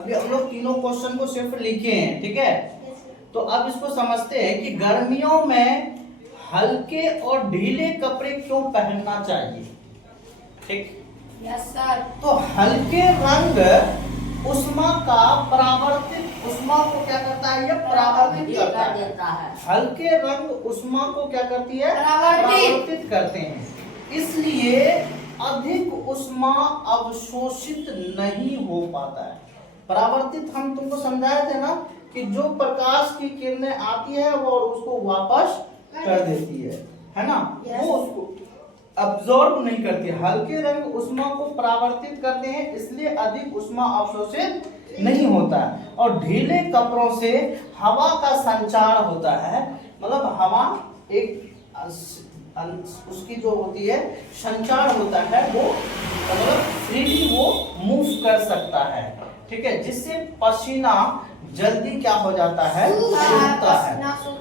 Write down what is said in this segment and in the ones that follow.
अभी हम लोग तीनों क्वेश्चन को सिर्फ लिखे हैं, ठीक है। तो अब इसको समझते हैं कि गर्मियों में हल्के और ढीले कपड़े क्यों पहनना चाहिए। ठीक, यस सर। तो हल्के रंग उष्मा का परावर्तित, उष्मा को क्या करता है, ये परावर्तित करता है। हल्के रंग उष्मा को क्या करती है, परावर्तित करते हैं, इसलिए अधिक उष्मा अवशोषित नहीं हो पाता है। परावर्तित हम तुमको समझाए थे ना कि जो प्रकाश की किरणें आती है वो और उसको वापस कर देती है ना, वो उसको अब्सॉर्ब नहीं करती। हल्के रंग उष्मा को परावर्तित करते हैं, इसलिए अधिक उष्मा अवशोषित नहीं होता है। और ढीले कपड़ों से हवा का संचार होता है, मतलब हवा एक उसकी जो होती है संचार होता है, वो मतलब फ्रीली वो मूव कर सकता है, ठीक है, जिससे पसीना जल्दी क्या हो जाता है, सूखता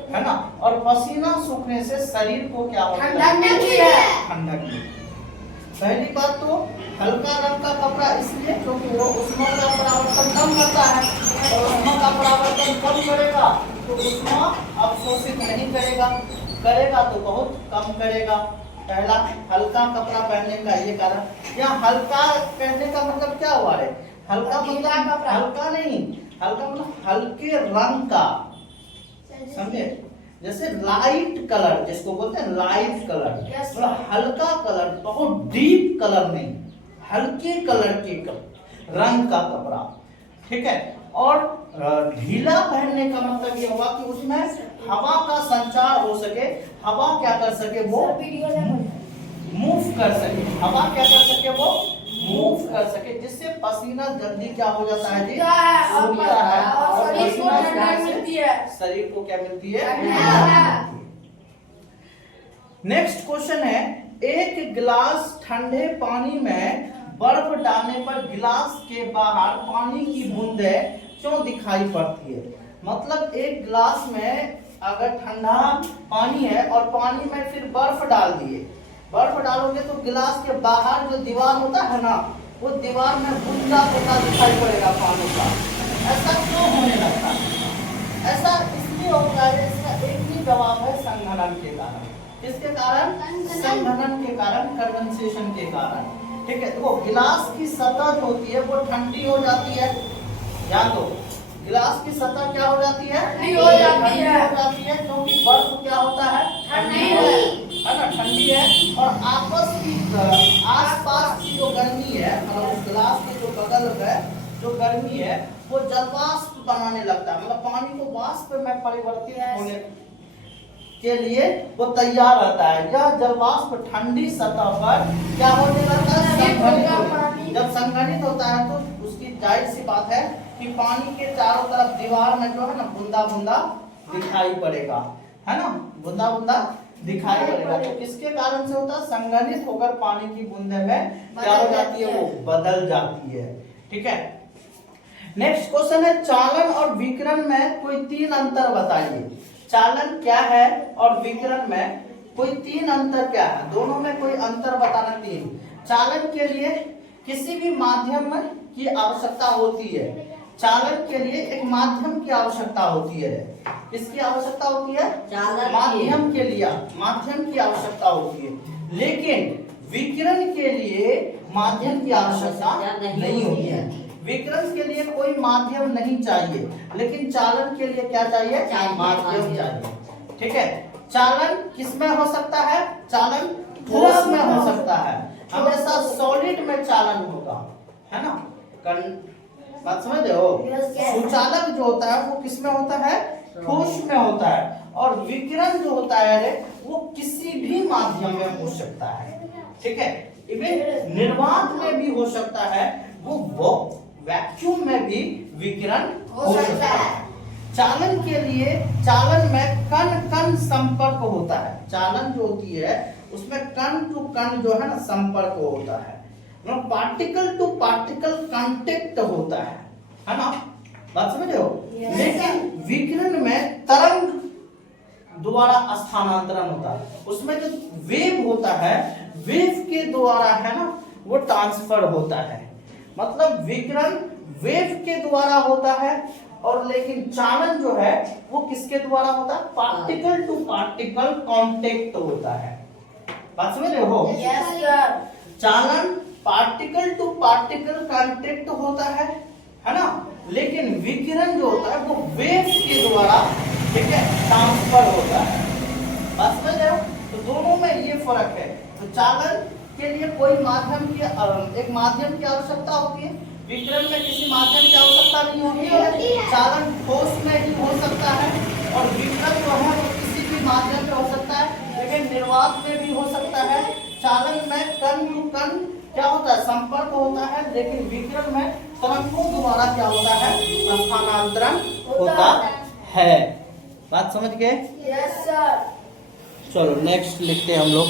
है ना। और पसीना सूखने से शरीर को क्या होता है, ठंडक मिलती है, ठंडक मिलती है। पहली बात तो हल्का रंग का कपड़ा इसलिए क्योंकि वो उष्मा का परावर्तन कम करता है, और उष्मा का परावर्तन कम करेगा तो उष्मा अवशोषित नहीं करेगा, करेगा तो बहुत कम करेगा। पहला हल्का कपड़ा पहनने का ये कारण। यहाँ हल्का पहनने का मतलब क्या हुआ रे, हल्का मतलब हल्का नहीं, हल्का मतलब हल्के रंग का, समझे। जैसे लाइट कलर जिसको बोलते हैं, लाइट कलर मतलब हल्का कलर, बहुत डीप कलर नहीं, हल्के कलर के रंग का कपड़ा, ठीक है। और ढीला पहनने का मतलब ये हुआ कि उसमें हवा का संचार हो सके, हवा क्या कर सके, वो मूव कर सके, हवा क्या कर सके, वो मूव कर सके, जिससे पसीना जल्दी क्या हो जाता है जी, सूखता है, और पसीना सूखने से शरीर को क्या मिलती है। नेक्स्ट क्वेश्चन है, एक गिलास ठंडे पानी में बर्फ डालने पर गिलास के बाहर पानी की बूंदें क्यों दिखाई पड़ती है। मतलब एक गिलास में अगर ठंडा पानी है और पानी में फिर बर्फ डाल दिए, बर्फ डालोगे तो गिलास के बाहर जो दीवार होता है ना, वो दीवार में बूंदा बूंदा दिखाई पड़ेगा पानी का। ऐसा क्यों होने लगता है, ऐसा इसलिए होता है, इसका एक ही जवाब है, संघनन के कारण। किसके कारण, संघनन के कारण, कंडेंसेशन के कारण, ठीक है। देखो गिलास की सतह जो होती है वो ठंडी हो जाती है, ध्यान दो, गिलास की सतह क्या हो जाती है, ठंडी हो जाती है, क्योंकि बर्फ क्या होता है, ठंडी है ना, ठंडी है। और आपस की आसपास की जो गर्मी है, मतलब उस गिलास के जो बगल में जो गर्मी है वो जलवाष्प बनाने लगता है, मतलब पानी को वाष्प में परिवर्तित होने के लिए वो तैयार रहता है। यह जलवाष्प ठंडी सतह पर क्या होने लगता है, संघनित। जब संघनित होता है तो उसकी जाहिर सी बात है कि पानी के चारों तरफ दीवार में जो है ना बूंदा बूंदा दिखाई पड़ेगा, है ना, बूंदा बूंदा दिखाई पड़ेगा। तो किसके कारण से होता है, संघनित होकर पानी की बूंदे में क्या हो जाती है, वो बदल जाती है, ठीक है। नेक्स्ट क्वेश्चन है, चालन और विकिरण में कोई तीन अंतर बताइए। चालन क्या है और विकिरण में कोई तीन अंतर क्या है, दोनों में कोई अंतर बताना। तीन, चालन के लिए किसी भी माध्यम की आवश्यकता होती है, चालन के लिए एक माध्यम की आवश्यकता होती है। किसकी आवश्यकता होती है, माध्यम के लिए, माध्यम की आवश्यकता होती है। लेकिन विकिरण के लिए माध्यम की आवश्यकता नहीं होती है। विकिरण के लिए कोई माध्यम नहीं चाहिए, लेकिन चालन के लिए क्या चाहिए, माध्यम चाहिए, ठीक है। चालन किसमें हो सकता है, चालन ठोस में हो सकता है, हमेशा सॉलिड में चालन होगा, है ना, बात समझ रहे हो। सुचालक जो होता है वो किसमें होता है, ठोस में होता है। और विकिरण जो होता है वो किसी भी माध्यम में हो सकता है, ठीक है। इवन निर्वात में भी हो सकता है, वो वैक्यूम में भी विकिरण हो सकता है। चालन के लिए, चालन में कण कण संपर्क होता है, चालन जो होती है उसमें कण टू कण जो है ना संपर्क होता है, पार्टिकल टू पार्टिकल कांटेक्ट होता है ना, बात समझ रहे हो। लेकिन विकिरण में तरंग द्वारा स्थानांतरण होता है, उसमें जो वेव होता है, वेव के द्वारा है ना वो ट्रांसफर होता है। मतलब विकिरण वेव के द्वारा होता है, और लेकिन चालन जो है वो किसके द्वारा होता है? पार्टिकल टू पार्टिकल कांटेक्ट होता है। बात समझ रहे हो? Yes sir. चालन पार्टिकल टू पार्टिकल कांटेक्ट होता है ना, लेकिन विकिरण जो होता है वो वेव के द्वारा, ठीक है, ट्रांसफर होता है। बात समझ रहे हो? तो दोनों में ये फर्क है। तो चालन के लिए कोई माध्यम की एक माध्यम की आवश्यकता होती है, विकिरण में किसी माध्यम की आवश्यकता नहीं होती है। चालन ठोस में ही हो सकता है, और विकिरण जो है वो किसी भी माध्यम में हो सकता है, लेकिन निर्वात में भी हो सकता है। चालन में कण टू कण क्या होता है? संपर्क होता है, लेकिन विकिरण में तरंगों द्वारा क्या होता है? स्थानांतरण होता है। बात समझ गए? Yes sir. चलो नेक्स्ट लिखते हैं हम लोग।